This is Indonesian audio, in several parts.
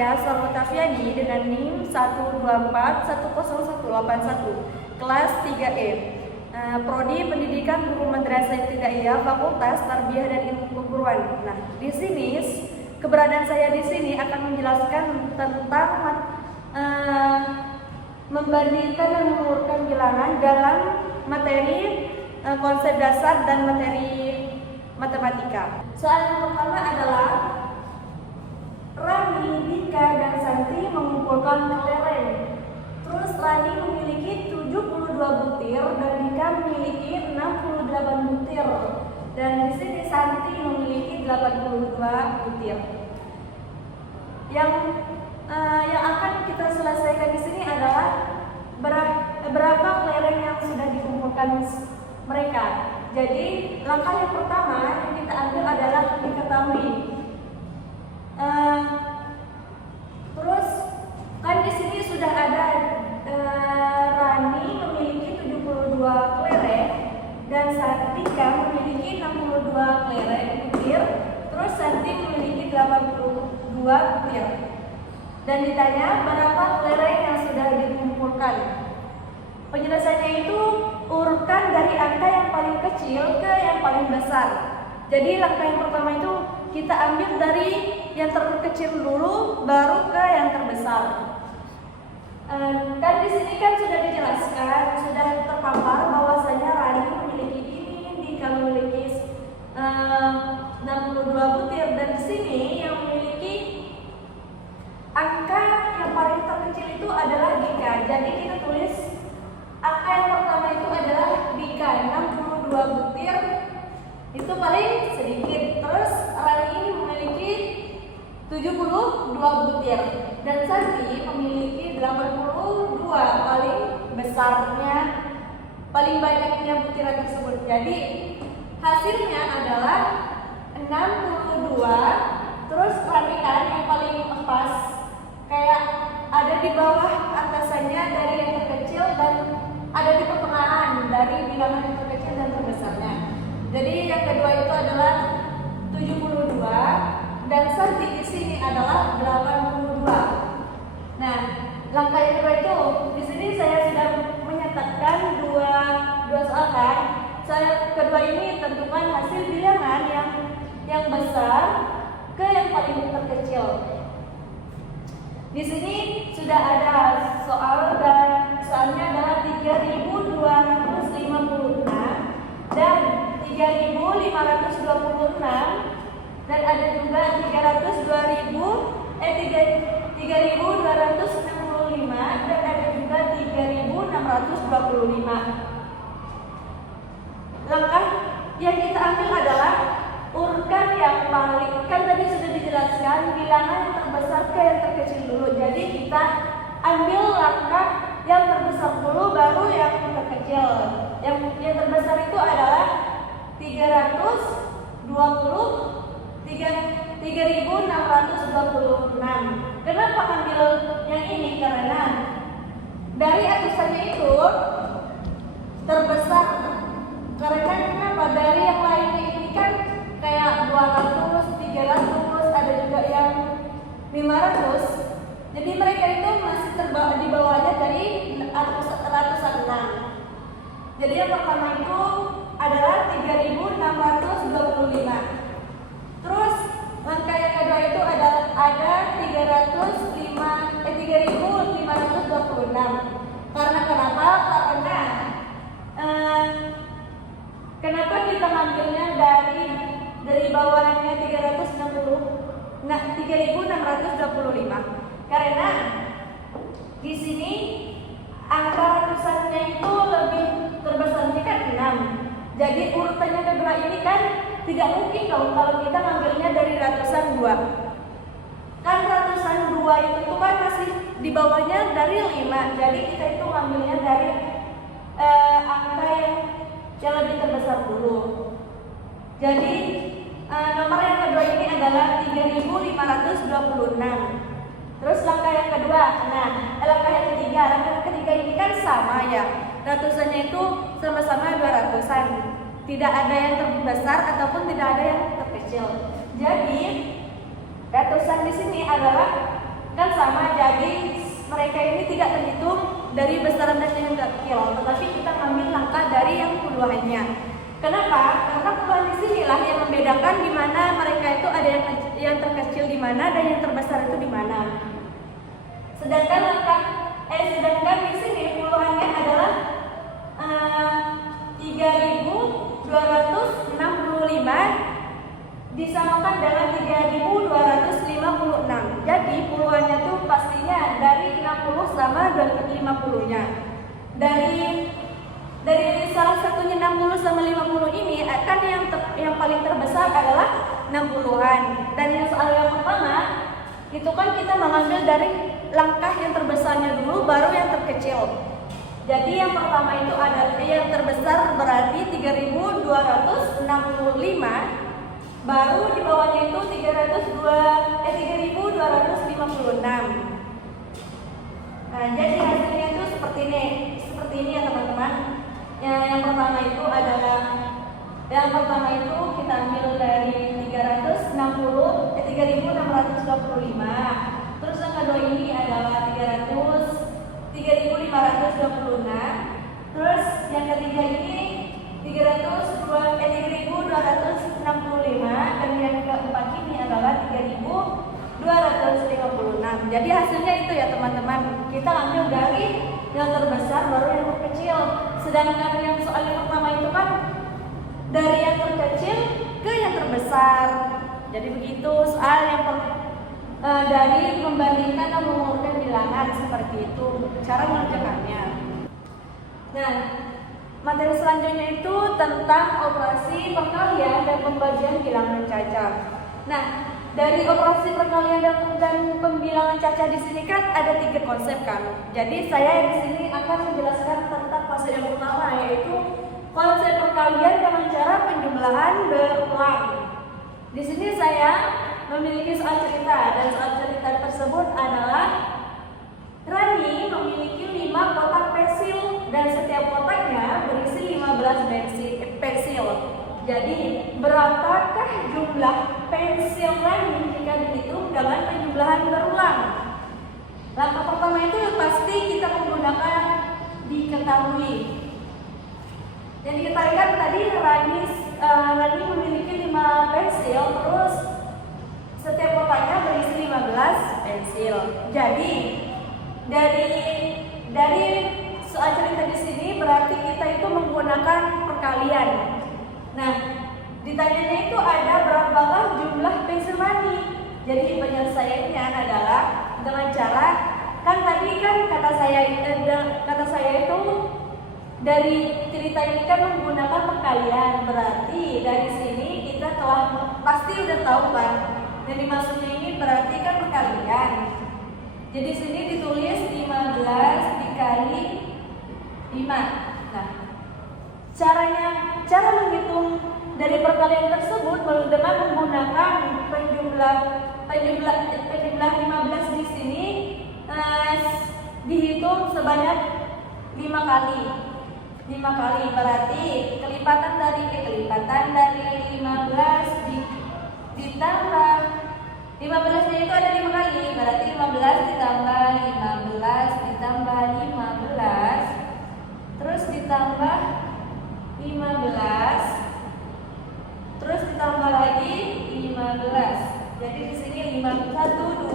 saya Salma Tafiani dengan NIM 124-10181, kelas 3E. Prodi Pendidikan Guru Madrasah Ibtidaiyah, Fakultas Tarbiyah dan Ilmu Keguruan. Nah, di sini keberadaan saya di sini akan menjelaskan tentang membandingkan dan mengurutkan bilangan dalam materi konsep dasar dan materi matematika. Soal yang pertama adalah Rani, Dika, dan Santi mengumpulkan kelereng. Terus Rani memiliki 72 butir dan Dika memiliki 68 butir. Dan di sini Santi memiliki 82 butir. Yang akan kita selesaikan di sini adalah berapa kelereng yang sudah dikumpulkan mereka. Jadi langkah yang pertama yang kita ambil adalah diketahui. Terus kan di sini sudah ada Rani memiliki 72 kelereng dan Dika memiliki 62 kelereng butir. Terus Santi memiliki 82 butir. Dan ditanya berapa kelereng yang sudah dikumpulkan. Penjelasannya itu urutkan dari angka yang paling kecil ke yang paling besar. Jadi langkah yang pertama itu kita ambil dari yang terkecil dulu, baru ke yang terbesar. Dan di sini kan sudah dijelaskan, sudah terpapar bahwasanya Rani memiliki ini, Dika memiliki 62 butir, dan di sini yang memiliki angka yang paling terkecil itu adalah Dika. Jadi kita tulis angka yang pertama itu adalah Dika, 62 butir. Itu paling sedikit. Terus Rani ini memiliki 72 butir dan Santi memiliki 82, paling besarnya, paling banyaknya butiran tersebut. Jadi hasilnya adalah 62. Terus rapikan yang paling pas, kayak ada di bawah atasannya dari yang terkecil dan ada di pertengahan dari bilangan yang terkecil dan terbesarnya. Jadi yang kedua itu adalah 72 dan Santi di sini adalah 82. Nah, langkah yang kedua itu di sini saya sudah menyatakan dua soal kan. Saya kedua ini tentukan hasil bilangan yang besar ke yang paling terkecil. Di sini sudah ada soal dan soalnya adalah 3.256 dan 3.526 dan ada juga 3.265 dan ada juga 3.625. Langkah yang kita ambil adalah urutkan yang paling, kan tadi sudah dijelaskan bilangan yang terbesar ke yang terkecil dulu. Jadi kita ambil langkah yang terbesar dulu baru yang terkecil. Yang terbesar itu adalah 3.626. Kenapa ambil yang ini? Karena dari atasannya itu terbesar. Karena kenapa? Dari yang lainnya ini kan kayak 200, 300, ada juga yang 500. Jadi mereka itu masih di bawahnya dari ratusan enam. Jadi yang pertama itu adalah 3.625. Terus langkah yang kedua itu ada 3.526. Karena kenapa? Kenapa kita ngambilnya dari bawahnya 360? Nah, 3.625. Karena di sini angka ratusannya itu lebih terbesarnya kan 6. Jadi urutannya kedua ini kan tidak mungkin dong kalau kita ngambilnya dari ratusan 2. Kan ratusan 2 itu kan masih di bawahnya dari 5. Jadi kita itu ngambilnya dari angka yang lebih terbesar dulu. Jadi nomor yang kedua ini adalah 3.526. Terus langkah yang kedua, langkah yang ketiga ini kan sama ya. Ratusannya itu sama-sama 200-an. Tidak ada yang terbesar ataupun tidak ada yang terkecil. Jadi ratusan di sini adalah kan sama, jadi mereka ini tidak terhitung dari besaran data yang kecil, tetapi kita ambil langkah dari yang puluhannya. Kenapa? Karena puluhan di sinilah yang membedakan di mana mereka itu ada yang terkecil di mana dan yang terbesar itu di mana. Sedangkan di sini puluhannya adalah 3.265 disamakan dengan 3.256. Jadi puluhannya tuh pastinya dari 60 sama 50-nya. Dari salah satunya 60 sama 50 ini kan yang paling terbesar adalah 60-an. Dan yang soal yang pertama itu kan kita mengambil dari langkah yang terbesarnya dulu baru yang terkecil. Jadi yang pertama itu adalah yang terbesar berarti 3.265, baru di bawahnya itu 3.256. Nah, jadi hasilnya itu seperti ini ya teman-teman. Yang pertama itu kita ambil dari 3.625. Terus yang kedua ini adalah 3.526. Terus yang ketiga ini 3.265, dan yang keempat ini adalah 3.256. Jadi hasilnya itu ya teman-teman. Kita ambil dari yang terbesar baru yang terkecil. Sedangkan yang soal yang pertama itu kan dari yang terkecil ke yang terbesar. Jadi begitu soal yang dari membandingkan dan mengurutkan bilangan seperti itu cara mengerjakannya. Nah, materi selanjutnya itu tentang operasi perkalian dan pembagian bilangan caca. Nah, dari operasi perkalian dan pembilangan caca di sini kan ada 3 konsep kan. Jadi saya di sini akan menjelaskan tentang konsep yang pertama, yaitu konsep perkalian dengan cara penjumlahan berulang. Di sini saya memiliki soal cerita, dan soal cerita tersebut adalah Rani memiliki 5 kotak pensil dan setiap kotaknya berisi 15 pensil. Jadi berapakah jumlah pensil Rani jika dihitung dengan penjumlahan berulang? Langkah pertama itu pasti kita menggunakan diketahui. Yang diketahui kan tadi Rani memiliki 5 pensil, terus setiap kotaknya berisi 15 pensil. Jadi dari soal cerita di sini berarti kita itu menggunakan perkalian. Nah, ditanyanya itu ada berapakah jumlah pensil Rani. Jadi penyelesaiannya adalah dengan cara kan tadi kan kata saya itu dari cerita ini kan menggunakan perkalian. Berarti dari sini kita telah pasti udah tahu kan. Jadi maksudnya ini berarti kan perkalian. Jadi sini ditulis 15 dikali 5. Nah, cara menghitung dari perkalian tersebut dengan menggunakan penjumlah 15 di sini dihitung sebanyak 5 kali. 5 kali berarti kelipatan dari 15 ditambah 15-nya itu ada 5 kali, berarti 15 ditambah 15 ditambah 15, terus ditambah 15, terus ditambah lagi 15. Jadi di sini 1, 2,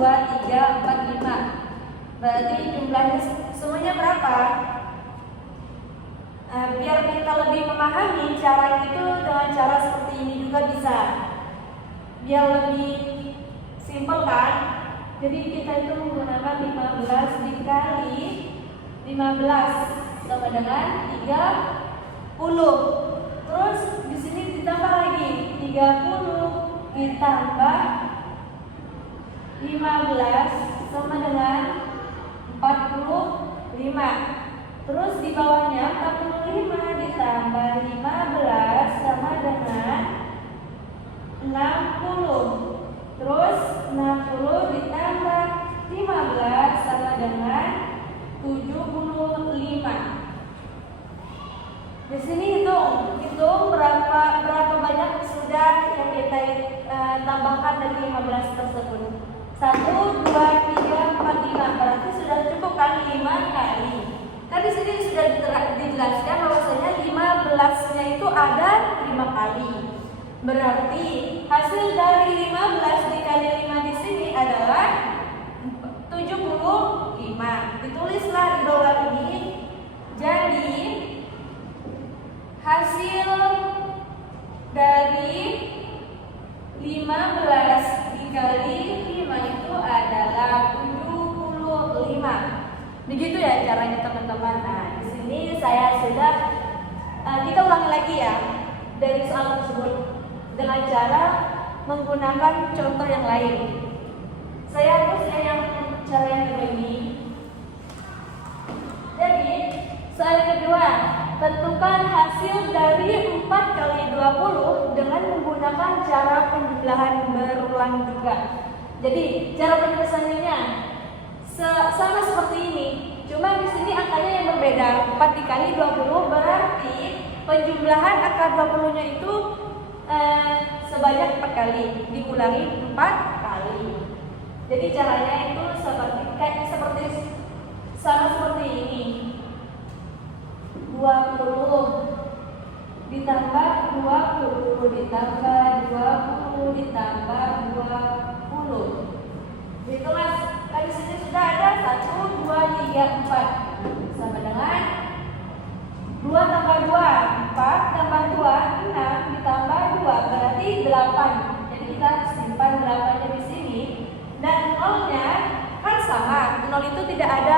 3, 4, 5. Berarti jumlahnya semuanya berapa? Biar kita lebih memahami cara itu dengan cara seperti ini juga bisa. Biar lebih simpel kan? Jadi kita itu menggunakan 15 dikali 15 sama dengan 30. Terus di sini ditambah lagi 30 ditambah 15 sama dengan 45. Terus di bawahnya 45 ditambah 15 sama dengan 60. Terus 60 ditambah 15 sama dengan 75. Di sini hitung berapa banyak sudah yang kita tambahkan dari 15 tersebut. 1, 2, 3, sini sudah dijelaskan bahwasanya 15-nya itu ada 5 kali. Berarti hasil dari 15 dikali 5 di sini adalah 75. Ditulislah di bawah ini. Jadi hasil dari 15 dikali 5 itu adalah 75. Begitu ya caranya teman-teman. Nah, di sini saya sudah kita ulangi lagi ya dari soal tersebut dengan cara menggunakan contoh yang lain. Saya hapus ya yang cara yang kedua ini. Jadi soal kedua, tentukan hasil dari 4 kali 20 dengan menggunakan cara penjumlahan berulang juga. Jadi cara penyelesaiannya sama seperti ini. Cuma di sini angkanya yang berbeda. 4 dikali 20 berarti penjumlahan angka 20-nya itu sebanyak 4 kali, diulangi 4 kali. Jadi caranya itu seperti sama seperti ini. 20 ditambah 20 ditambah 20 ditambah 20. Itu Mas, di sini sudah ada 1, 2, 3, 4 sama dengan 2 tambah 2, 4 tambah 2, 6 ditambah 2 berarti 8. Jadi kita simpan 8-nya di sini. Dan 0-nya kan sama. 0 itu tidak ada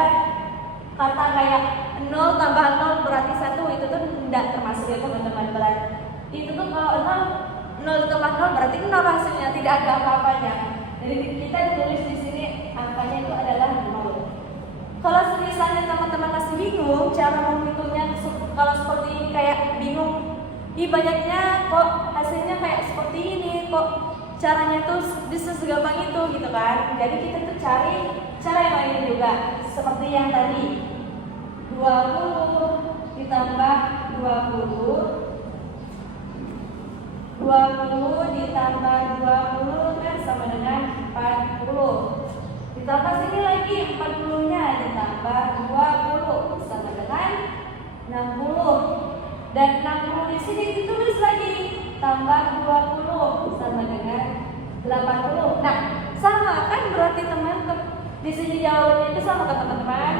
kata kayak 0 tambah 0 berarti 1, itu tuh tidak termasuk ya teman-teman. Berarti itu tuh kalau 0 tambah 0 berarti 0 hasilnya, tidak ada apa-apanya. Jadi kita tulis di sini angkanya itu adalah 0. Kalau misalnya teman-teman masih bingung cara menghitungnya, kalau seperti ini kayak bingung, banyaknya kok hasilnya kayak seperti ini, kok caranya tuh bisa segampang itu gitu kan. Jadi kita tuh cari cara yang lain juga, seperti yang tadi 20 ditambah 20 ditambah 20 kan sama dengan 40. Ditambah sini lagi 40-nya ditambah 20 sama dengan 60. Dan 60 di sini ditulis lagi tambah 20 sama dengan 80. Nah, sama kan berarti teman-teman di sini jawabannya itu sama kan teman-teman?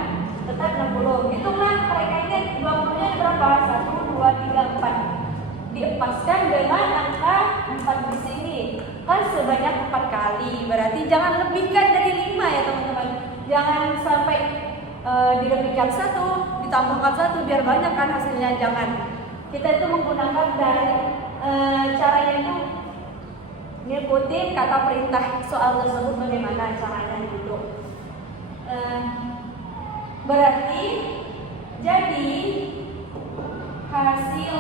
Tetap 60. Hitunglah mereka ini 20-nya berapa? 1, 2, 3, 4. Diepaskan dengan angka 4 di sini kan sebanyak 4 kali, berarti jangan lebihkan dari 5 ya teman-teman. Jangan sampai dilebihkan 1 ditambahkan 1 biar banyak kan hasilnya, jangan. Kita itu menggunakan dari caranya itu ngikutin kata perintah soal tersebut bagaimana caranya gitu. Berarti jadi hasil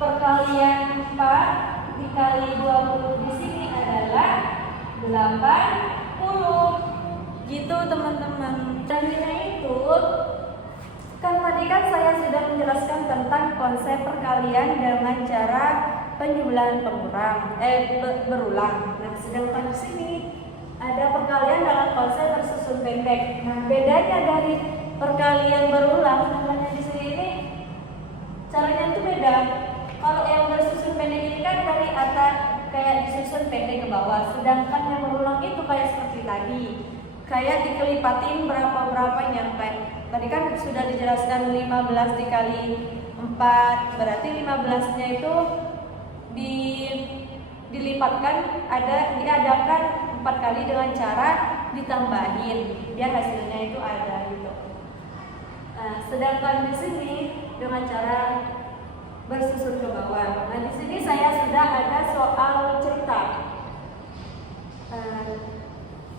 perkalian 4 dikali 20 di sini adalah 80. Gitu teman-teman. Selanjutnya itu kan tadi kan saya sudah menjelaskan tentang konsep perkalian dengan cara penjumlahan berulang. Nah, sedangkan di sini ada perkalian dalam konsep tersusun pendek. Nah, bedanya dari perkalian berulang namanya di sini ini caranya itu beda. Kalau yang bersusun pendek ini kan dari atas kayak disusun pendek ke bawah, sedangkan yang berulang itu kayak seperti tadi, kayak dikelipatin berapa-berapanya. Kayak tadi kan sudah dijelaskan 15 dikali 4, berarti 15-nya itu dilipatkan, diadakan 4 kali dengan cara ditambahin biar hasilnya itu ada gitu. Nah, sedangkan di sini dengan cara bersusun ke bawah. Nah, di sini saya sudah ada soal cerita.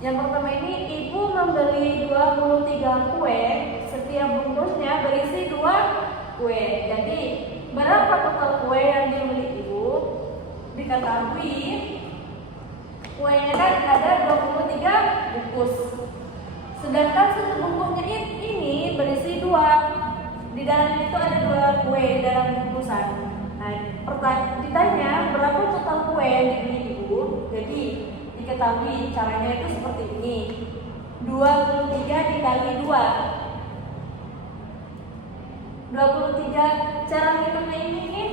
Yang pertama ini, ibu membeli 23 kue, setiap bungkusnya berisi 2 kue. Jadi berapa total kue yang dibeli ibu? Diketahui kuenya kan ada 23 bungkus. Sedangkan satu bungkusnya ini berisi 2. Di dalamnya itu ada 2 kue di dalam bungkusan. Nah, ditanya berapa total kue yang dibeli ibu. Jadi diketahui caranya itu seperti ini. 23 dikali 2. 23, cara ngitungnya ini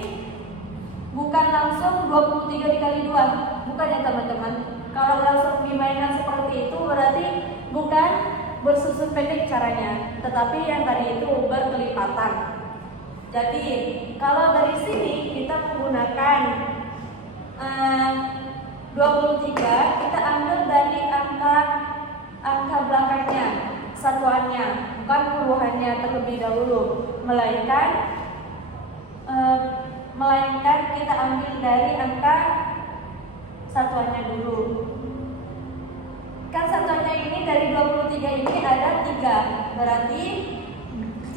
bukan langsung 23 dikali 2. Bukan ya teman-teman. Kalau langsung dimainkan seperti itu berarti bukan bersusun pendek caranya, tetapi yang tadi itu berkelipatan. Jadi kalau dari sini kita menggunakan 23, kita ambil dari angka belakangnya, satuannya, bukan puluhannya terlebih dahulu, melainkan kita ambil dari angka satuannya dulu. Kan satuannya ini dari 23 ini ada 3, berarti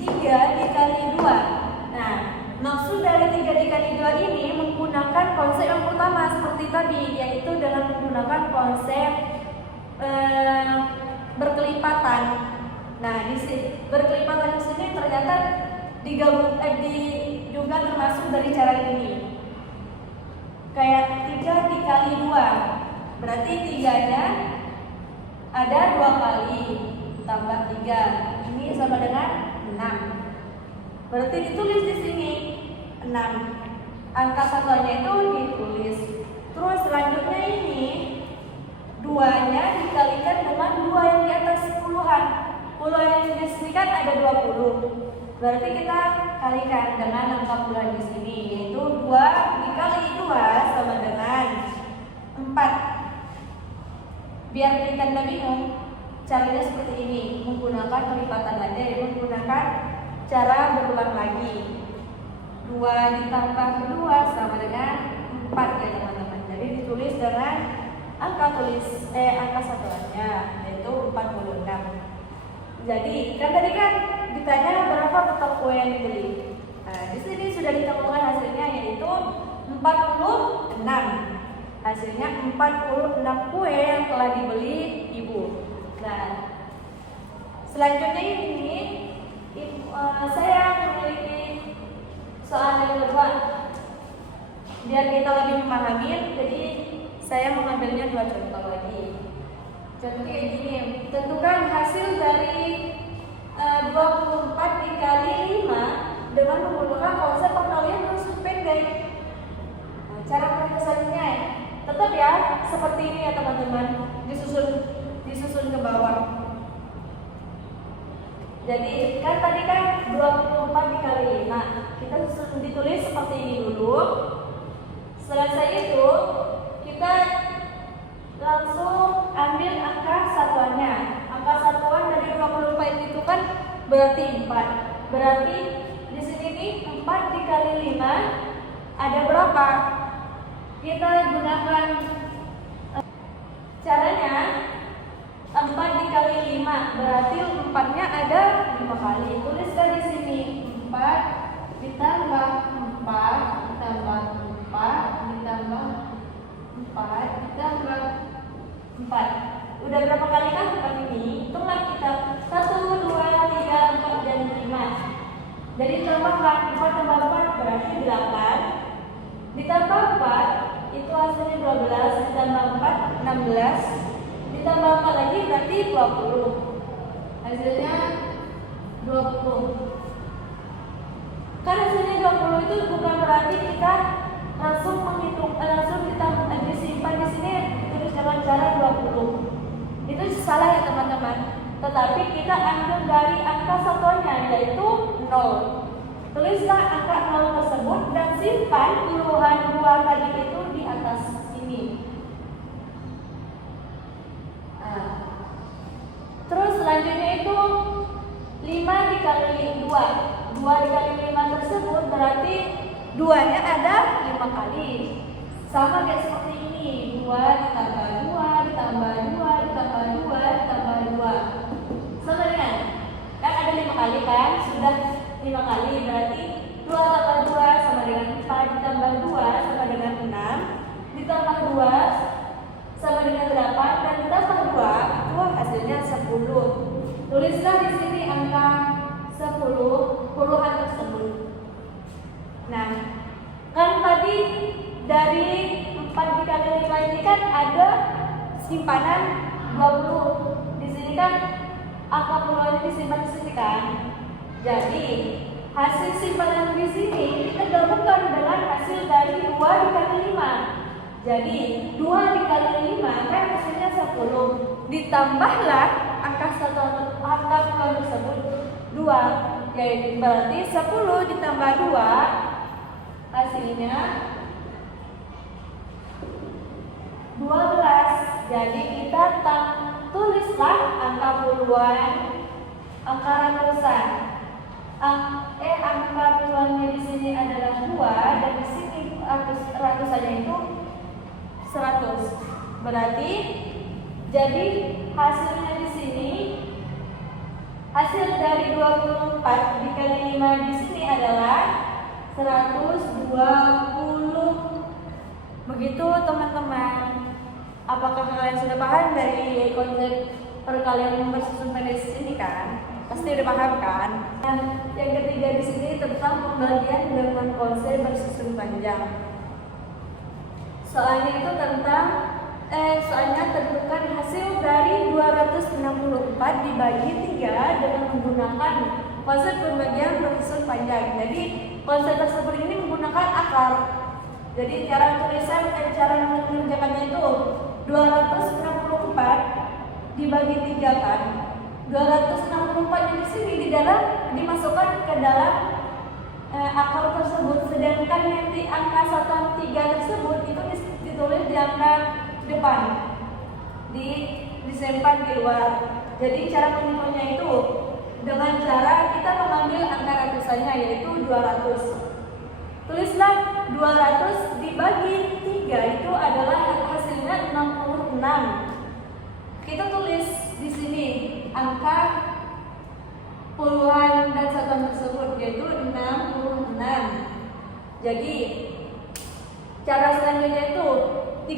3 dikali 2. Nah, maksud dari 3 dikali 2 ini menggunakan konsep yang utama seperti tadi, yaitu dengan menggunakan konsep berkelipatan. Nah, di sini berkelipatan di sini ternyata digabung juga termasuk dari cara ini. Kayak 3 dikali 2, berarti 3-nya ada 2 kali tambah 3, ini sama dengan 6. Berarti ditulis di sini 6. Angka satuannya itu ditulis. Terus selanjutnya ini 2-nya dikalikan dengan 2 yang di atas puluhan. Puluhan yang di sini kan ada 20. Berarti kita kalikan dengan angka puluhan di sini, yaitu 2 dikali 2 sama dengan 4. Biar kita tidak bingung, caranya seperti ini, menggunakan kelipatan aja, menggunakan cara berulang lagi. 2 ditambah 2 sama dengan 4 ya teman-teman. Jadi ditulis dengan angka satuannya, yaitu 46. Jadi kan tadi kan ditanya berapa total kue yang dibeli. Nah, di sini sudah ditemukan hasilnya, yaitu 46. Hasilnya 46 kue yang telah dibeli ibu. Nah, selanjutnya ini saya memiliki soal yang kedua. Biar kita lebih memahami, jadi saya mengambilnya 2 contoh lagi. Contoh kayak gini, tentukan hasil dari 24 dikali 5 dengan menggunakan konsep perkalian bersusun pendek. Nah, cara penulisannya tetap ya seperti ini ya teman-teman, disusun ke bawah. Jadi kan tadi kan 24 dikali 5, kita ditulis seperti ini dulu. Selesai itu kita langsung ambil angka satuannya. Angka satuan dari 24 itu kan berarti 4. Berarti di sini nih 4 dikali 5 ada berapa? Kita gunakan caranya 4 dikali 5 berarti 4-nya ada 5 kali. Tuliskan di sini 4 ditambah 4 ditambah 4 ditambah 4 ditambah 4. Udah berapa kali kan 4 ini? Hitunglah kita 1, 2, 3, 4, dan 5. Jadi tambahkan 4 tambah 4 berarti 8. Ditambah 4 itu hasilnya 12. Ditambah 4 16. Ditambah 4 lagi berarti 20. Hasilnya 20. Kan hasilnya 20 itu bukan berarti kita langsung menghitung, langsung kita disimpan di sini tulis dengan cara 20. Itu salah ya teman-teman. Tetapi kita ambil dari angka satuannya, yaitu 0. Tulislah angka 0 tersebut dan simpan puluhan 2 tadi itu di atas sini. Nah, terus selanjutnya itu 5 dikali 2. 2 dikali 5 tersebut berarti 2-nya ada 5 kali. Sama kayak seperti ini, 2 ditambah 2 ditambah 2 ditambah 2 ditambah 2 sama dengan, kan ada 5 kali kan, sudah 5 kali berarti 2 tambah 2 sama dengan 4 ditambah 2 sama dengan 6 ditambah 2 sama dengan 8 dan ditambah 2 itu hasilnya 10. Tulislah di sini angka 10 puluhan tersebut. Nah, kan tadi dari 4 dikali 5 ini kan ada simpanan 20. di sini kan angka puluhannya disimpan di sini kan. Jadi hasil simpanan di sini kita gabungkan dengan hasil dari 2 dikali 5. Jadi 2 dikali 5 kan hasilnya 10. Ditambahlah angka puluhan tersebut 2. Yaitu berarti 10 ditambah 2 hasilnya 12. Jadi kita tulislah angka puluhan, angka ratusan. Angka puluhannya di sini adalah 2 dan di sini ratusannya itu 100. Berarti jadi hasilnya di sini hasil dari 24 dikali 5 di sini adalah 120. Begitu teman-teman. Apakah kalian sudah paham dari konsep perkalian yang bersusun pendek di sini kan? Pasti udah paham kan? Dan yang ketiga di sini tentang pembagian dengan konsep bersusun panjang. Soalnya itu soalnya tentukan hasil dari 264 dibagi 3 dengan menggunakan konsep pembagian bersusun panjang. Jadi konsep tersebut ini menggunakan akar. Jadi cara mengerjakannya itu 264 dibagi 3 kan. 264 di sini dimasukkan ke dalam akar tersebut, sedangkan yang di angka 103 tersebut itu ditulis di angka depan, disimpan di luar. Jadi cara menghitungnya itu dengan cara kita mengambil angka ratusannya yaitu 200. Tulislah 200 dibagi 3 itu adalah hasilnya 66. Kita tulis di sini angka puluhan dan satuan tersebut yaitu 66. Jadi cara selanjutnya itu 66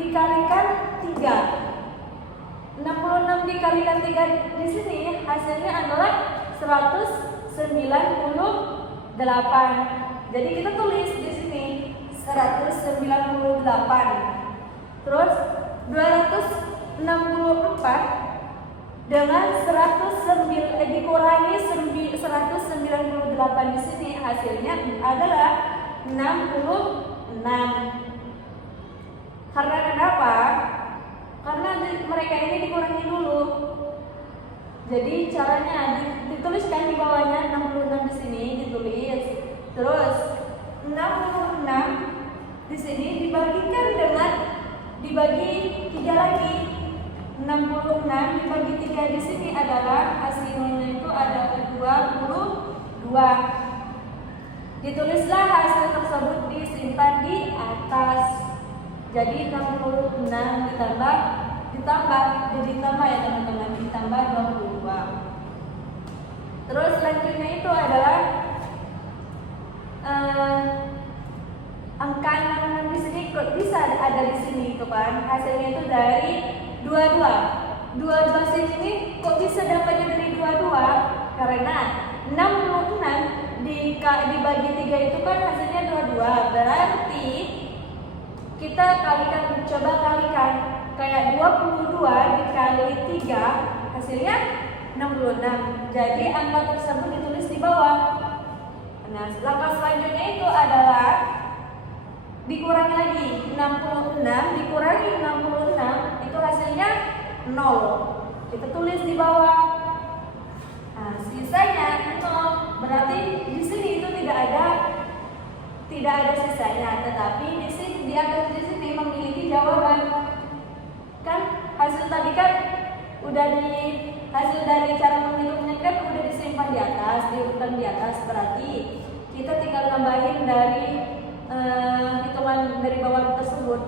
dikalikan 3. 66 dikalikan 3 di sini hasilnya adalah 198. Jadi kita tulis di sini 198. Terus 264 dengan 109 dikurangi 198 di sini hasilnya adalah 66. Karena kenapa? Karena mereka ini dikurangi dulu. Jadi caranya dituliskan di bawahnya 66 di sini ditulis. Terus 66 di sini dibagikan dengan dibagi 3 lagi. 66 dibagi 3 di sini adalah hasilnya itu adalah 22. Ditulislah hasil tersebut disimpan di atas. Jadi 66 ditambah ya teman-teman, ditambah 22. Terus selanjutnya itu adalah angka 66 di sini bisa ada di sini itu kan. Hasilnya itu dari 22. 22 sini kok bisa dapatnya dari 22? Karena 66 dibagi 3 itu kan hasilnya 22. Berarti kita coba kalikan kayak 22 dikali 3 hasilnya 66. Jadi angka tersebut ditulis di bawah. Nah, langkah selanjutnya itu adalah dikurangi lagi 66 dikurangi 66 itu hasilnya 0. Kita tulis di bawah. Nah, sisanya 0. Berarti di sini itu tidak ada sisanya, tetapi di atas di sini memiliki jawaban. Kan hasil tadi kan hasil dari cara menghitungnya kan udah disimpan di atas, diurutan di atas. Berarti kita tinggal nambahin dari hitungan dari bawah tersebut.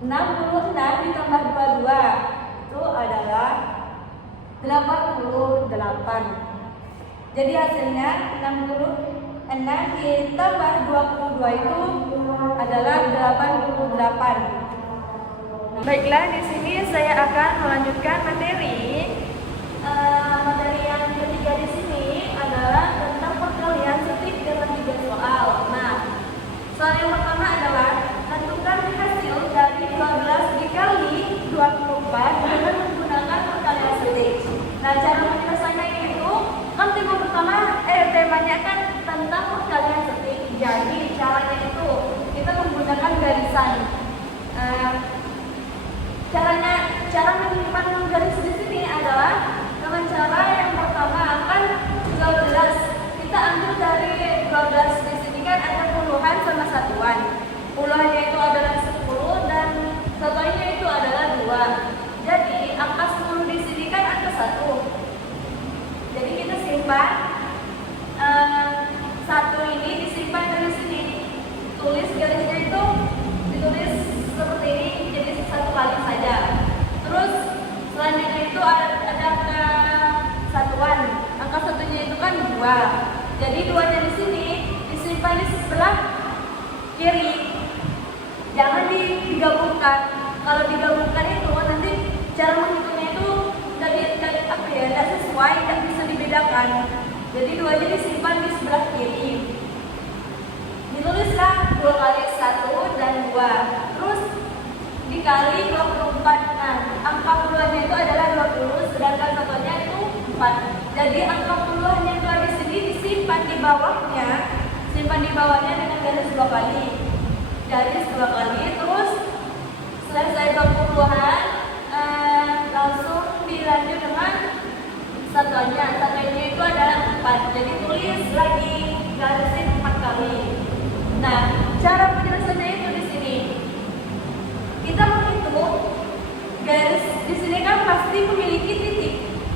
66 ditambah 22 itu adalah 88. Jadi hasilnya 66 ditambah 22 itu adalah 88. Baiklah, di sini saya akan melanjutkan materi yang ketiga di sini adalah tentang perkalian setik dengan 3 soal. Nah, soal yang pertama adalah tentukan hasil dari 12 dikali 24 puluhannya itu adalah 10 dan satuannya itu adalah 2. Jadi angka 10 di sini kan angka 1. Jadi kita simpan 1 ini disimpan dari sini. Tulis garisnya itu ditulis seperti ini, jadi 1 kali saja. Terus selanjutnya itu ada angka satuan. Angka satunya itu kan 2. Jadi 2-nya di sini disimpan di sebelah kiri. Jangan digabungkan. Kalau digabungkan itu nanti cara menghitungnya itu tidak sesuai, tidak bisa dibedakan. Jadi 2-nya disimpan di sebelah kiri. Ditulislah 2 kali 1 dan 2. Terus dikali 24. Nah, angka puluhannya itu adalah 20, sedangkan satunya itu 4. Jadi angka puluhannya itu di sini disimpan di bawahnya. Simpan di bawahnya dengan garis 2 kali. Garis 2 kali. Terus selesai puluhan, langsung dilanjut dengan satuannya. Satuannya itu adalah 4. Jadi tulis lagi garisnya 4 kali. Nah, cara penyelesaiannya itu di sini. Kita menghitung garis di sini kan pasti memiliki titik.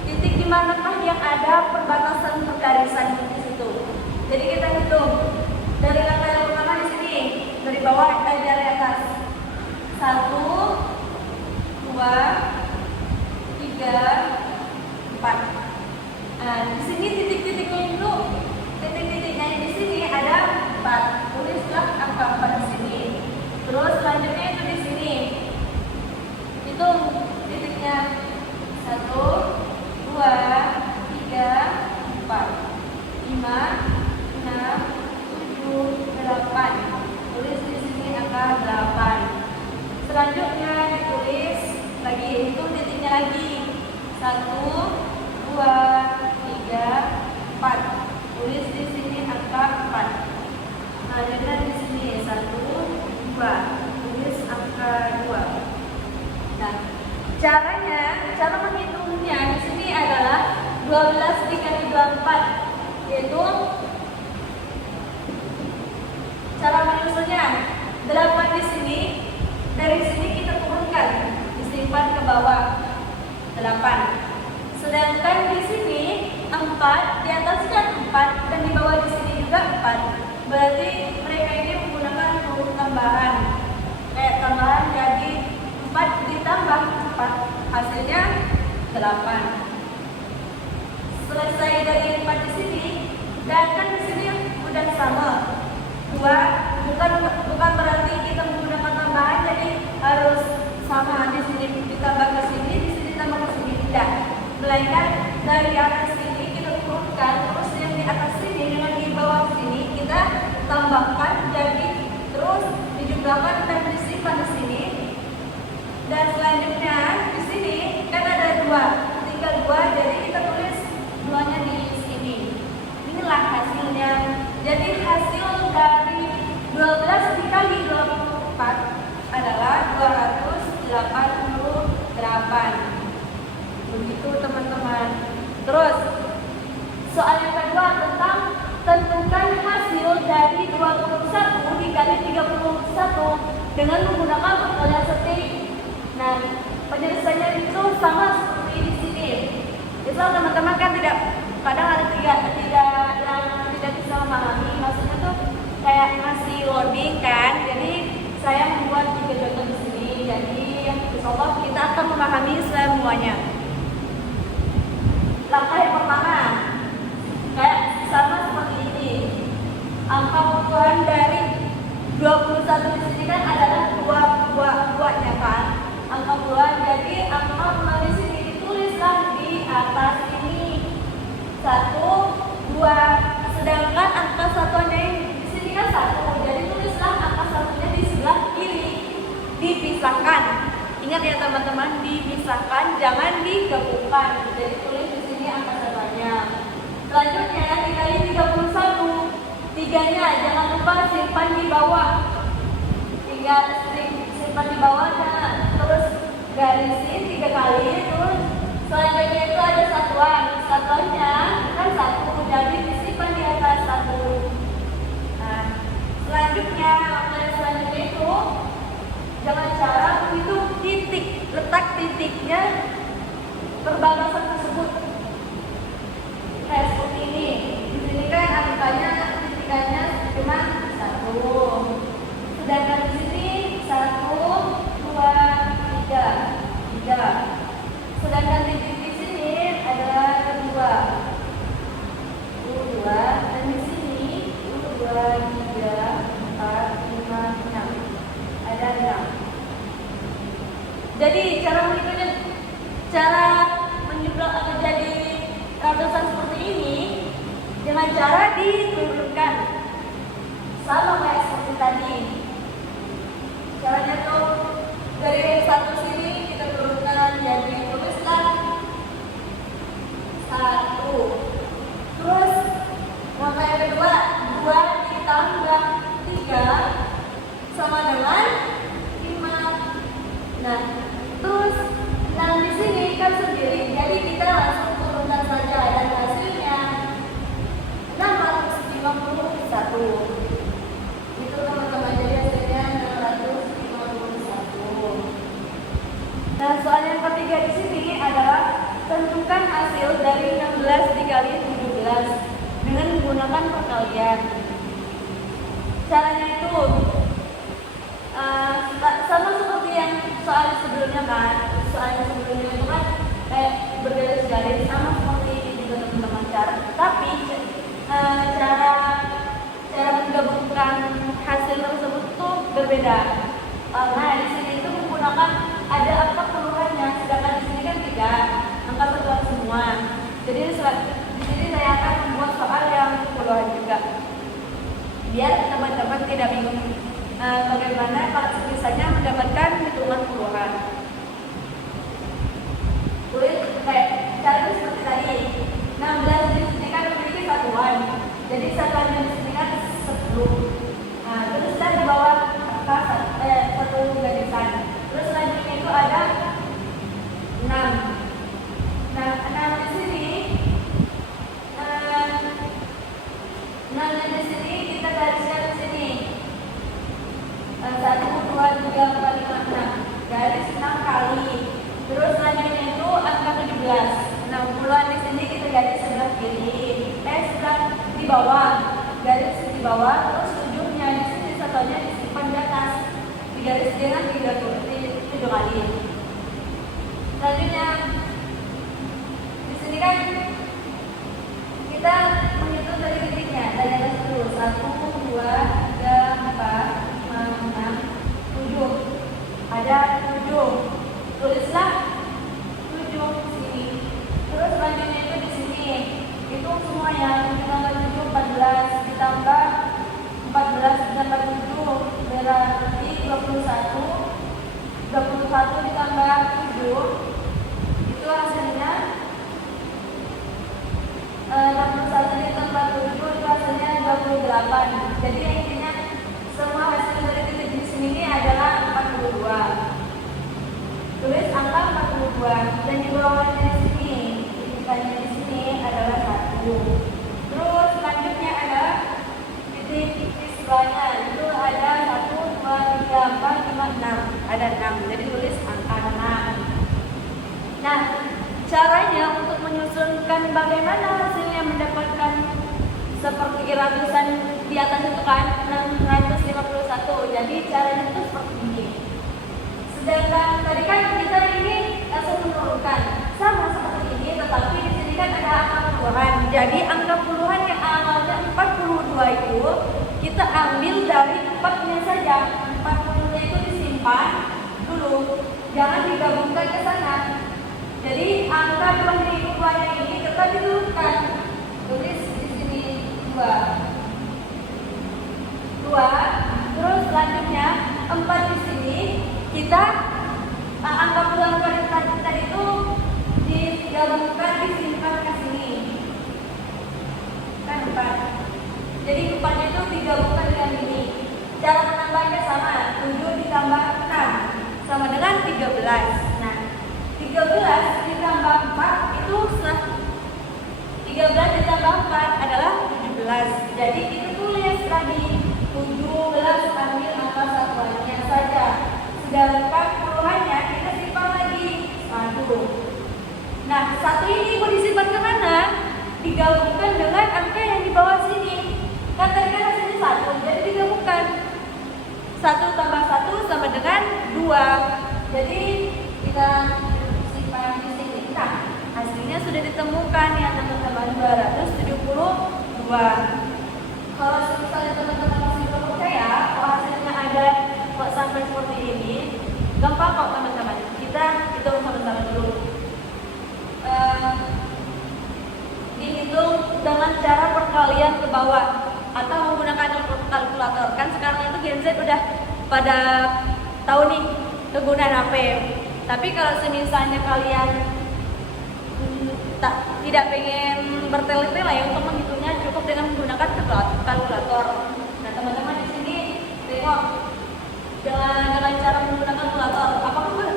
Titik di manakah yang ada perbatasan pergarisan di situ. Jadi kita hitung dari angka yang pertama di sini, dari bawah dari atas. 1, 2, 3, 4. Nah, di sini titik-titiknya itu, titik-titiknya di sini ada 4. Tulislah angka 4 di sini. Terus selanjutnya itu di sini. Hitung titiknya. 1, 2, 3, 4, 5, 6, 7, 8. Tulis di sini angka 8. Selanjutnya ditulis lagi, itu titiknya lagi. 1, 2, 3, 4. Tulis di sini angka 4. Selanjutnya di sini 1, 2. Tulis angka 2. Nah, cara menghitungnya di sini adalah 12 dikali 24, yaitu cara menyusunnya 8 di sini. Dari sini kita turunkan, disimpan ke bawah 8. Sedangkan di sini 4, di atasnya 4 dan di bawah di sini juga 4. Berarti mereka ini menggunakan huruf tambahan. Kayak tambahan jadi 4 ditambah 4, hasilnya 8. Selesai dari 4 di sini, dan kan di sini udah sama 2, bukan berarti kita menggunakan tambahan jadi harus sama. Di sini ditambah ke sini, di sini ditambah ke sini, tidak. Melainkan dari atas sini kita turunkan, terus yang di atas sini dengan di bawah sini kita tambahkan, jadi terus dijumlahkan dan disimpan di sini. Dan selanjutnya di sini kan ada 2, tinggal 2, jadi kita tulis 2-nya di sini. Inilah hasilnya. Jadi hasil dari 12 dikali 24 adalah 288. Begitu teman-teman. Terus soal yang kedua tentang tentukan hasil dari 21 dikali 31 dengan menggunakan perkalian setik. Nah, penyelesaiannya itu sama seperti di sini. Misal teman-teman kan kadang ada yang tidak bisa memahami, maksudnya tuh kayak masih loading kan. Jadi saya membuat 3 contoh di sini. Jadi insyaallah kita akan memahami semuanya. Langkah yang pertama kayak sama seperti ini. Angka puluhan dari 21 di sini kan adalah 2-nya kan. Angka puluhan, jadi angka puluhan di sini ditulislah di atas ini 1, 2. Sedangkan angka satuannya di sini kan 1. Jadi tulislah angka satunya di sebelah kiri. Dipisahkan. Ingat ya teman-teman, dipisahkan, jangan digabungkan. Jadi tulis di sini angka satuannya. Selanjutnya dikali 31. 3-nya jangan lupa simpan di bawah. Simpan di bawah, terus garisin 3 kali. Terus selanjutnya itu ada satuan. Satuannya kan 1, jadi disimpan di atas 1. Nah, selanjutnya selanjutnya itu dengan cara menghitung titik, letak titiknya perbatasan tersebut. Kayak seperti ini. Di sini kan angkanya titiknya cuma 1. Sedangkan di sini 1, 2, 3. Sedangkan titik di sini adalah 2. Dan di sini 2, 3, 4, 5, 6. Ada 6. Jadi cara menghitungnya, cara menjumlah atau jadi ratusan seperti ini dengan cara diturunkan, sama kayak seperti tadi. Caranya tuh dari 1 sini kita turunkan, jadi tulislah 1. Terus langkah yang kedua, 2 ditambah 3 sama dengan 5. Nah, terus 6 di sini kan sendiri, jadi kita langsung turunkan saja dan hasilnya 651. Itu teman-teman, jadi hasilnya 651. Nah, soal yang ketiga di sini adalah tentukan hasil dari 16 dikali 17 dengan menggunakan perkalian. Caranya itu sama seperti yang soal sebelumnya kan. Soal yang sebelumnya itu kan kayak bergaris-garis, sama seperti ini juga teman-teman tapi cara menggabungkan hasil tersebut tuh berbeda. Nah, di sini itu menggunakan ada angka puluhannya, sedangkan di sini kan tidak, angka satuan semua. Jadi di sini saya akan membuat soal yang puluhan juga, biar teman-teman tidak bingung bagaimana kalau misalnya mendapatkan hitungan puluhan. Tulis kayak cara seperti tadi. 16 di sini kan memiliki satuan, jadi satuannya di sini kan 10. Nah, terus kita di bawah satu garisan. Terus selanjutnya itu ada 6. Nah, 6 di sini, 6 di sini kita gariskan di sini. 1, 2, 3, 4, 5, 6. Garis 6 kali. Terus selanjutnya itu angka 17. 60-an di sini kita garis sebelah kiri. Sebelah di bawah. Garis di bawah. Terus ujungnya di sini satunya disimpan di atas. Di garis dengan 7 kali. Selanjutnya di sini kan kita menghitung dari titiknya. Dari atas dulu. 1, 2, 3, 4, 5, 6, 7. Ada 7. Tulislah 7 sini. Terus selanjutnya itu di sini. Hitung semuanya. Ditambah 7, 14. Ditambah 14 ditambah 7 berarti 21. 21 ditambah 7 itu hasilnya 61 ditambah 7 itu hasilnya 28. Jadi intinya semua hasil dari titik di sini ini adalah 42. Tulis angka 42 dan di bawahnya di sini, titikannya di sini adalah 1. Terus selanjutnya ada titik sebelahnya, itu ada 1, 2, 3, 4, 5, 6. Ada 6, jadi tulis angka 6. Nah, caranya untuk menyusunkan bagaimana hasilnya mendapatkan seperti ratusan di atas itu kan 651. Jadi caranya itu seperti ini. Sedangkan tadi kan kita ini langsung menurunkan sama seperti ini, tetapi di sini kan ada angka puluhan. Jadi angka puluhan yang awalnya 42 itu kita ambil dari 4-nya saja. 40-nya itu disimpan dulu, jangan digabungkan ke sana. Jadi angka 22-nya ini tetap diturunkan. Tulis di sini 2. Terus selanjutnya 4 di sini kita angka puluhan tadi itu digabungkan, disimpan ke sini. Kan 4. Jadi 4-nya itu digabungkan dengan ini. Cara menambahnya sama, 7 ditambah 6 sama dengan 13. Nah, 13 ditambah 4 itu 13 ditambah 4 adalah 17. Jadi itu tulis lagi 17, ambil angka satuannya saja. sedangkan puluhannya kita simpan lagi 1. Nah, 1 ini mau disimpan kemana? Digabungkan dengan angka yang di bawah sini. Kan tadi kan hasilnya 1, jadi digabungkan 1 tambah 1 sama dengan 2. Jadi kita simpan di sini. Nah, hasilnya sudah ditemukan ya teman-teman, 272. Kalau misalnya teman-teman masih belum percaya kalau hasilnya ada kok sampai seperti ini, gampang kok teman-teman. Kita hitung sama-sama dulu. Dihitung dengan cara perkalian ke bawah atau menggunakan kalkulator. Kan sekarang itu Gen Z udah pada tahu nih kegunaan HP. Tapi kalau misalnya kalian tidak pengen bertele-tele untuk menghitungnya, cukup dengan menggunakan kalkulator. Nah, teman-teman di sini tengok dengan cara menggunakan kalkulator, apakah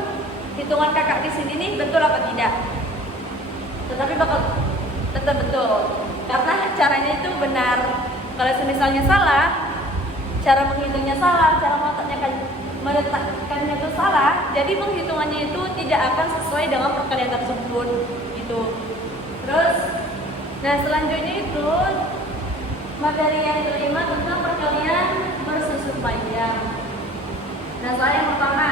hitungan kakak di sini nih betul apa tidak? Tetapi bakal tetap betul karena caranya itu benar. Kalau misalnya salah, cara menghitungnya salah, cara meletakkannya itu salah, jadi penghitungannya itu tidak akan sesuai dengan perkalian tersebut gitu. Terus, nah selanjutnya itu materi yang kelima tentang perkalian bersusun panjang. Nah, soal yang pertama,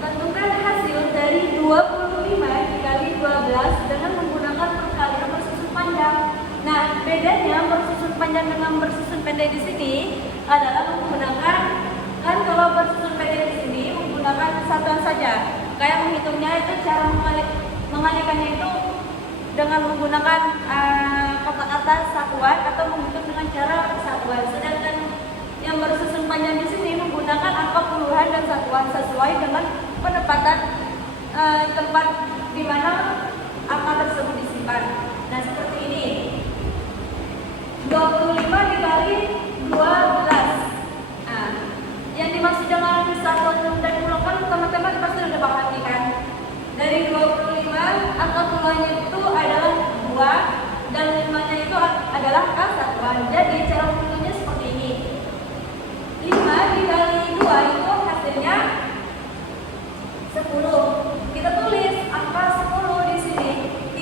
tentukan hasil dari 25 dikali 12 dengan menggunakan perkalian bersusun panjang. Nah, bedanya bersusun panjang dengan bersusun pendek di sini adalah menggunakan, kan kalau bersusun pendek di sini menggunakan satuan saja. Kayak menghitungnya itu cara mengalikannya itu dengan menggunakan kata-kata satuan atau menghitung dengan cara satuan. Sedangkan yang bersusun panjang di sini menggunakan angka puluhan dan satuan sesuai dengan penempatan tempat di mana angka tersebut disimpan. Nah, seperti ini. 25 dikali 12. Nah, yang dimaksud dengan satuan dan puluhan kan teman-teman pasti udah paham nih kan. Dari 25 angka puluhannya itu adalah 2 dan 5-nya itu adalah angka satuan. Jadi cara menghitungnya seperti ini. 5 dikali 2 itu hasilnya 10. Kita tulis angka 10 di sini.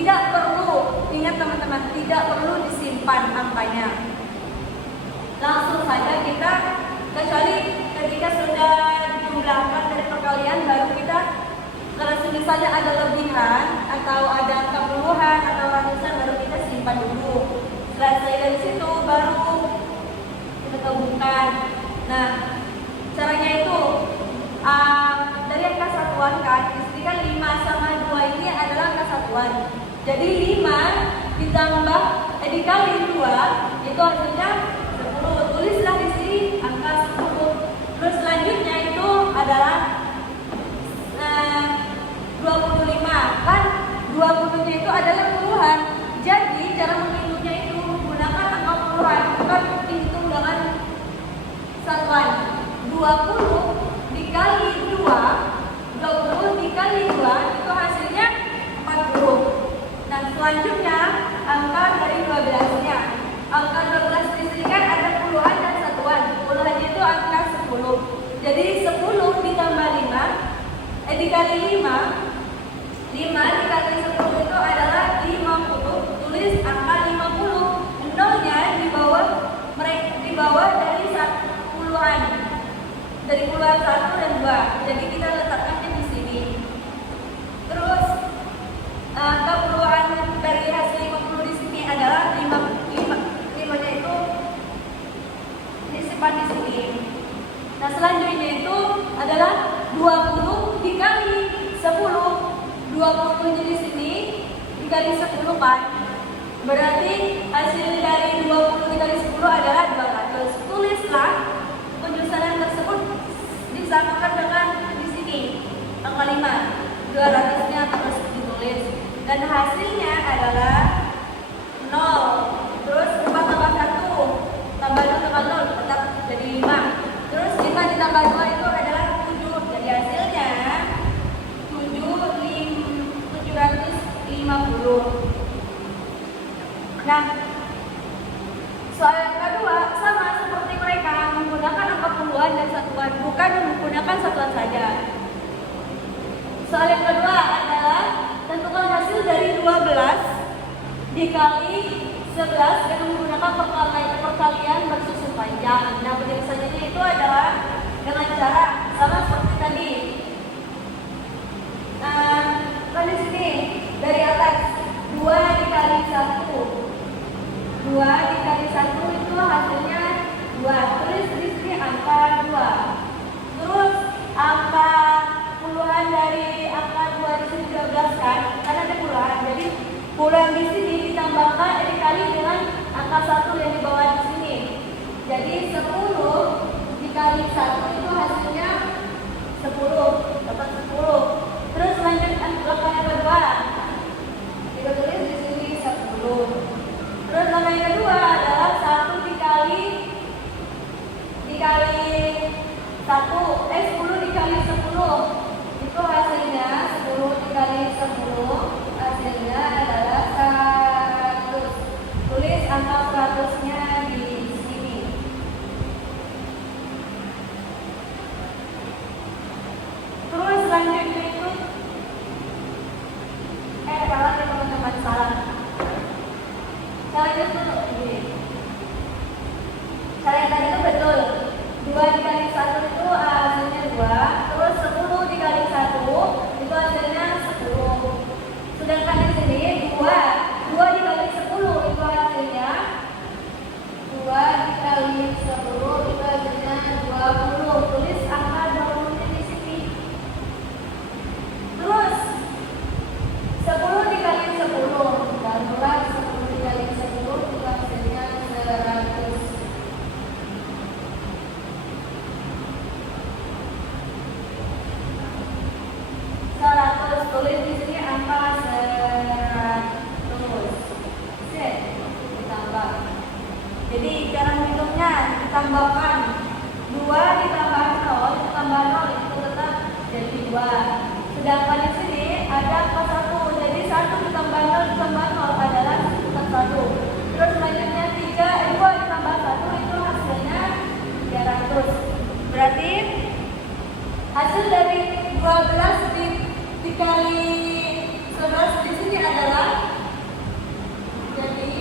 Tidak perlu, ingat teman-teman, tidak perlu disimpan angkanya. Langsung saja kita, kecuali ketika sudah dijumlahkan dari perkalian, baru kita, kalau misalnya ada lebihan atau ada angka puluhan atau ratusan, baru kita simpan dulu. Selesai dari situ baru kita gabungkan. Nah, caranya itu dari angka satuan kan, di sini kan 5 sama 2 ini adalah angka satuan. Jadi 5 ditambah dikali 2 itu hasilnya 10. Tulislah di sini angka 10. Terus selanjutnya itu adalah 25 kan, 20-nya itu adalah puluhan. Jadi cara menghitungnya itu menggunakan angka puluhan, bukan dihitung dengan satuan. 20 dikali 2, 20 dikali 2 itu hasilnya 40. Nah, selanjutnya angka dari 12-nya. Angka 12 di sini kan ada puluhan dan satuan. Puluhannya itu angka 10. Jadi 10 ditambah 5 dikali 5 dikali 10 itu adalah 50. Tulis angka 50. Nolnya di bawah dari puluhan. Dari puluhan 1 dan 2. Jadi kita letakkannya di sini. Terus angka puluhan dari hasil 50 di sini adalah 5-nya itu disimpan di sini. Nah, selanjutnya itu adalah 20 dikali 10. 20-nya di sini dikali 10 kan. Berarti hasil dari 20 dikali 10 adalah 200. Tulislah penyusunan tersebut disamakan dengan di sini angka 5. 200-nya terus ditulis dan hasilnya adalah 0. Terus 4 tambah 1 tambah 2 tambah 0 tetap jadi 5. Terus 5 ditambah 2 itu adalah 7. Jadi hasilnya 750. Nah, soal yang kedua sama seperti mereka menggunakan angka puluhan dan satuan, bukan menggunakan satuan saja. dikali 11 dengan menggunakan perkalian bersusun panjang. Nah, penyelesaiannya itu adalah dengan cara sama seperti tadi. Kan di sini dari atas 2 dikali 1. 2 dikali 1 itu hasilnya 2. Tulis di sini angka 2. Terus angka puluhan dari angka 2 di sini 12 kan? Karena ada puluhan. Jadi puluhan di sini ditambahkan dikali dengan angka 1 yang di bawah di sini. Jadi 10 dikali 1 itu hasilnya 10. Dapat 10. Terus lanjutkan langkah yang kedua. Kita tulis di sini 10. Terus langkah yang kedua adalah 1 dikali 10 dikali 10. Itu hasilnya 10 dikali 10 hasilnya adalah 100. Tulis angka 100-nya di sini. Terus selanjutnya itu salah ya teman-teman, salah. Cara itu ini. Cara yang tadi itu betul. 2 dikali 1 itu hasilnya 2. Terus 10 dikali 1 itu hasilnya 10. Sedangkan di sini 2 dikali 10 itu hasilnya 2 dikali 10 itu hasilnya 20. Tulis angka 20-nya di sini. Terus 10 dikali 10 taruhlah 10 dikali 10 itu hasilnya 100. Tulis di sini angka 100. Set, ditambah. Jadi cara menghitungnya ditambahkan 2 ditambah 0 itu tambah 0 itu tetap jadi 2. Sedangkan di sini ada angka 1. Jadi 1 ditambah 0 ditambah 0 adalah tetap 1. Terus selanjutnya 2 ditambah 1 itu hasilnya 300. Berarti hasil dari 12 dikali 11 di sini adalah jadi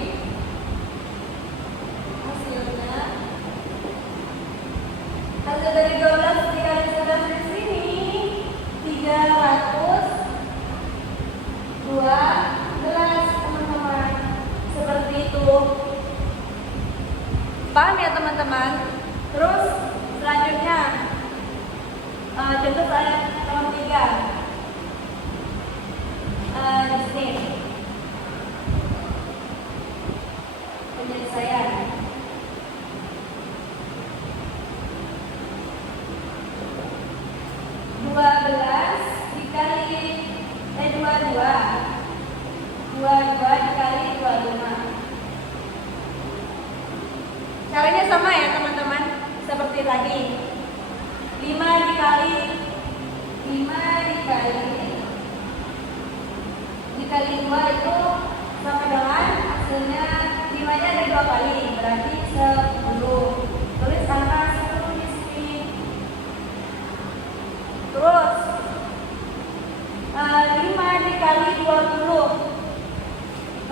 hasil dari 12 dikali 11 di sini 312 teman-teman. Seperti itu. Paham ya teman-teman? Terus selanjutnya contoh saya nomor 3. Di sini penyelesaian 12 dikali 22 dikali 25. Caranya sama ya teman-teman, seperti tadi. 5 dikali 2 itu sama dengan hasilnya 5-nya ada 2 kali, berarti 10. Tulis angka 10 di sini. Terus 5 dikali 20.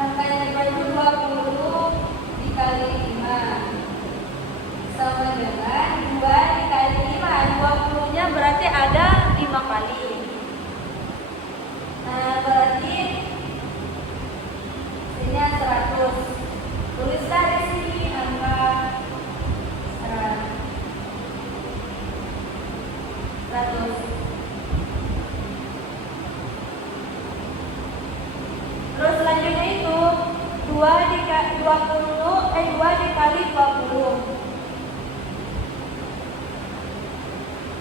Angka yang kedua itu 20 dikali 5 sama dengan 2 dikali 5. 20-nya berarti ada 5 kali. Berarti ini 100. Tulislah di sini angka 100. Terus selanjutnya itu 2 dikali 20.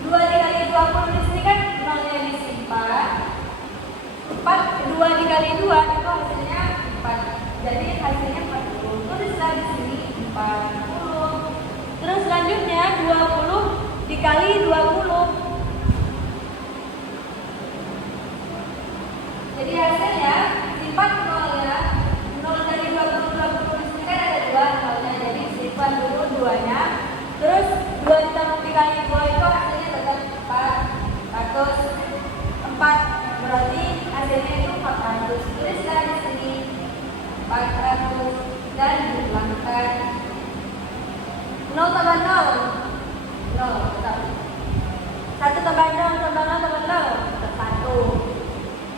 2 dikali 20 di sini kan nolnya disimpan. 2 dikali 2 itu hasilnya 4. Jadi hasilnya 40. Tulislah di sini 40. Terus selanjutnya 20 dikali 20. Jadi hasilnya simpan 0 ya. 0 dari 20 di sini kan ada 2 nolnya. Jadi simpan dulu 2-nya. Terus 2 ditambah dikali 2 itu hasilnya tetap 4. Berarti hasilnya itu 400. Tulislah di sini. 400 dan dipulangkan. 0 tambah 0, 0 tetap. 1 tambah 0 tambah 0 tambah 0 tetap 1.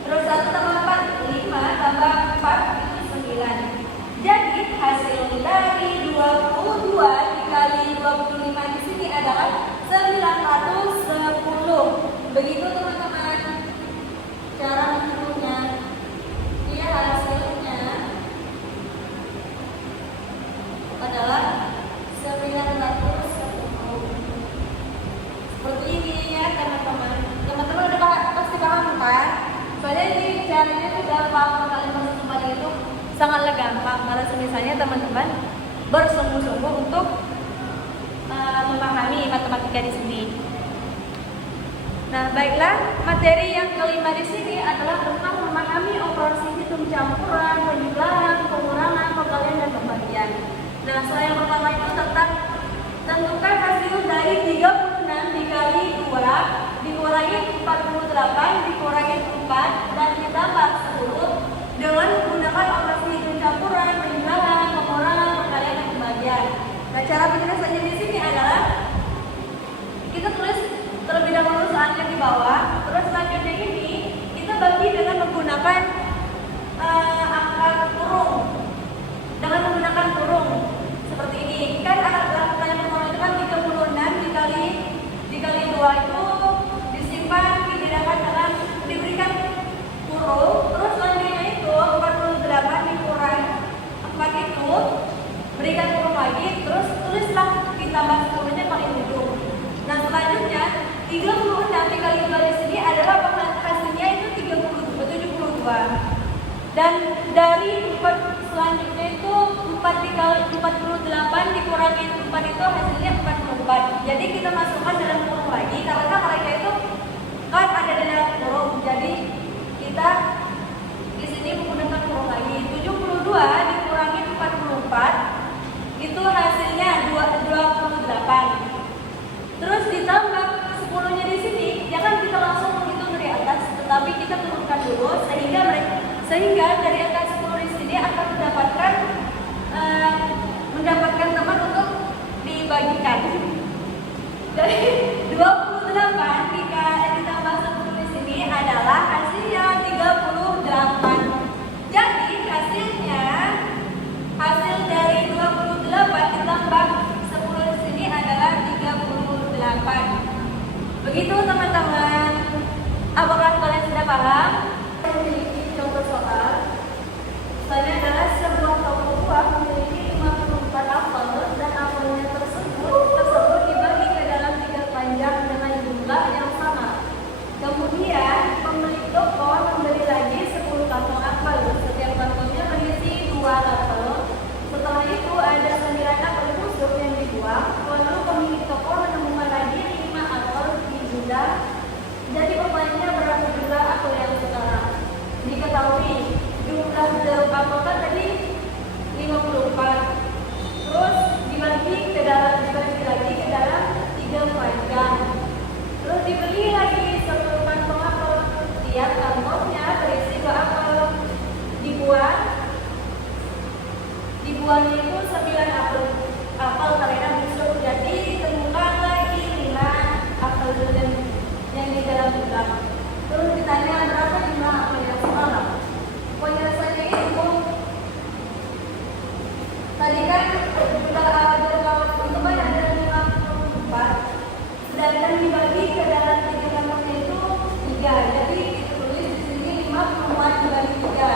Terus 1 tambah 4, 5 tambah 4 itu 9. Jadi hasil dari 22 dikali 25 di sini adalah 910. Begitu teman-teman cara menghitungnya. Dia hasilnya adalah 910. Seperti ini ya teman-teman. Teman-teman udah pasti paham kan? Soalnya ini caranya tuh gampang, kalian masuk kembali itu sangatlah gampang. Kalau misalnya teman-teman bersungguh-sungguh untuk memahami matematika di sini. Nah, baiklah, materi yang kelima di sini adalah tentang memahami operasi hitung campuran, penjumlahan, pengurangan, pengalihan dan pembagian. Nah, soal yang pertama itu tentang tentukan hasil dari 36 dikali 2 dikurangi 48 dikurangi 4 dan ditambah 10 dengan menggunakan operasi hitung campuran, penjumlahan, pengurangan, pengalihan dan pembagian. Nah, cara penyelesaiannya di sini adalah kita tulis terlebih dahulu soalnya di bawah, terus selanjutnya ini kita bagi dengan menggunakan angka kurung, dengan menggunakan kurung seperti ini. Kan angka yang kurung itu kan 36 dikali 2 itu disimpan, didapatkan dengan diberikan kurung, terus selanjutnya itu 48 dikurang 4 itu berikan kurung lagi, terus tulislah ditambah 10-nya paling ujung. Nah, selanjutnya 36 dikali 2 di sini adalah hasilnya itu 72. Dan dari 4 selanjutnya itu 4 dikali 48 dikurangi 4 itu hasilnya 44. Jadi kita masukkan dalam kurung lagi karena mereka itu kan ada di dalam kurung. Jadi kita di sini menggunakan kurung lagi. 72 dikurangi 44 itu hasilnya 28. Terus ditambah 10-nya di sini, jangan kita langsung menghitung dari atas, tetapi kita turunkan dulu sehingga dari angka 10 di sini akan mendapatkan teman untuk dibagikan. Dari 28 ditambah 10 di sini adalah hasilnya 38. Jadi hasil dari 28 ditambah 10 di sini adalah 38. Begitu teman-teman. Apakah kalian sudah paham? Memiliki contoh soal. Soalnya adalah sebuah toko buah memiliki 54 apel dan apelnya tersebut dibagi ke dalam 3 panjang dengan jumlah yang sama. Kemudian pemilik toko membeli lagi 10 kantong apel. Setiap kantongnya berisi 2 apel. Setelah itu ada 9 apel busuk yang dibuang. Lalu pemilik toko menemukan lagi 5 apel di gudang. Jadi pertanyaannya berapa jumlah apel yang sekarang? Diketahui jumlah apel kan tadi 54. Terus dibagi lagi ke dalam 3 panjang. Terus dibeli lagi 10 kantong apel. Tiap kantongnya berisi 2 apel. Dibuangnya itu 9 apel karena busuk. Jadi ditemukan lagi 5 apel yang di dalam gudang. Terus ditanya berapa jumlah apel yang semalam. Penyelesaiannya itu tadi kan jumlah ada 54, sedangkan dibagi ke dalam 3 kantongnya itu 3. Jadi ditulis di sini 54 dibagi 3.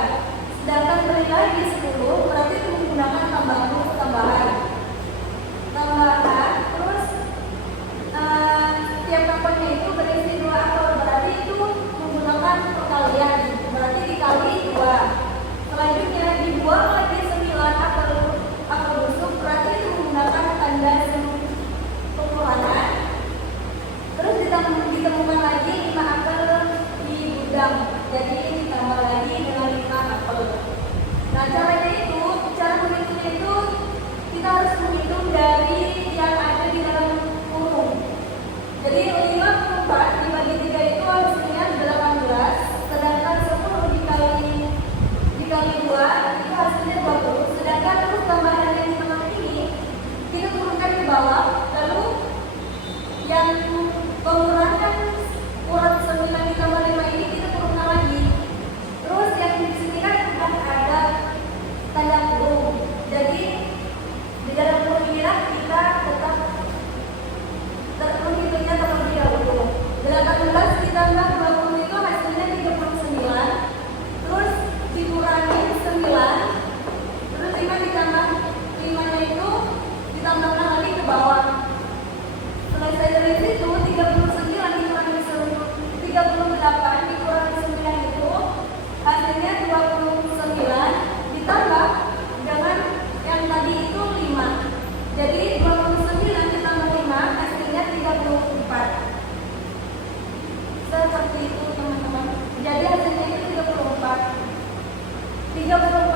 Sedangkan beri lagi 10, berarti itu menggunakan tambahan. Terus tiap kantongnya itu berisi 2 apel, berarti itu menggunakan perkalian, berarti dikali 2. Selanjutnya dibuang lagi 9 apel busuk, berarti itu menggunakan tanda pengurangan. Terus ditemukan lagi 5 apel di gudang, jadi ditambah lagi dengan 5 apel. Nah, cara menghitungnya itu kita harus menghitung dari yang ada di dalam kurung. Jadi 54 dibagi 3 itu hasilnya 18, sedangkan 10 dikali 2 itu hasilnya 24. jika belum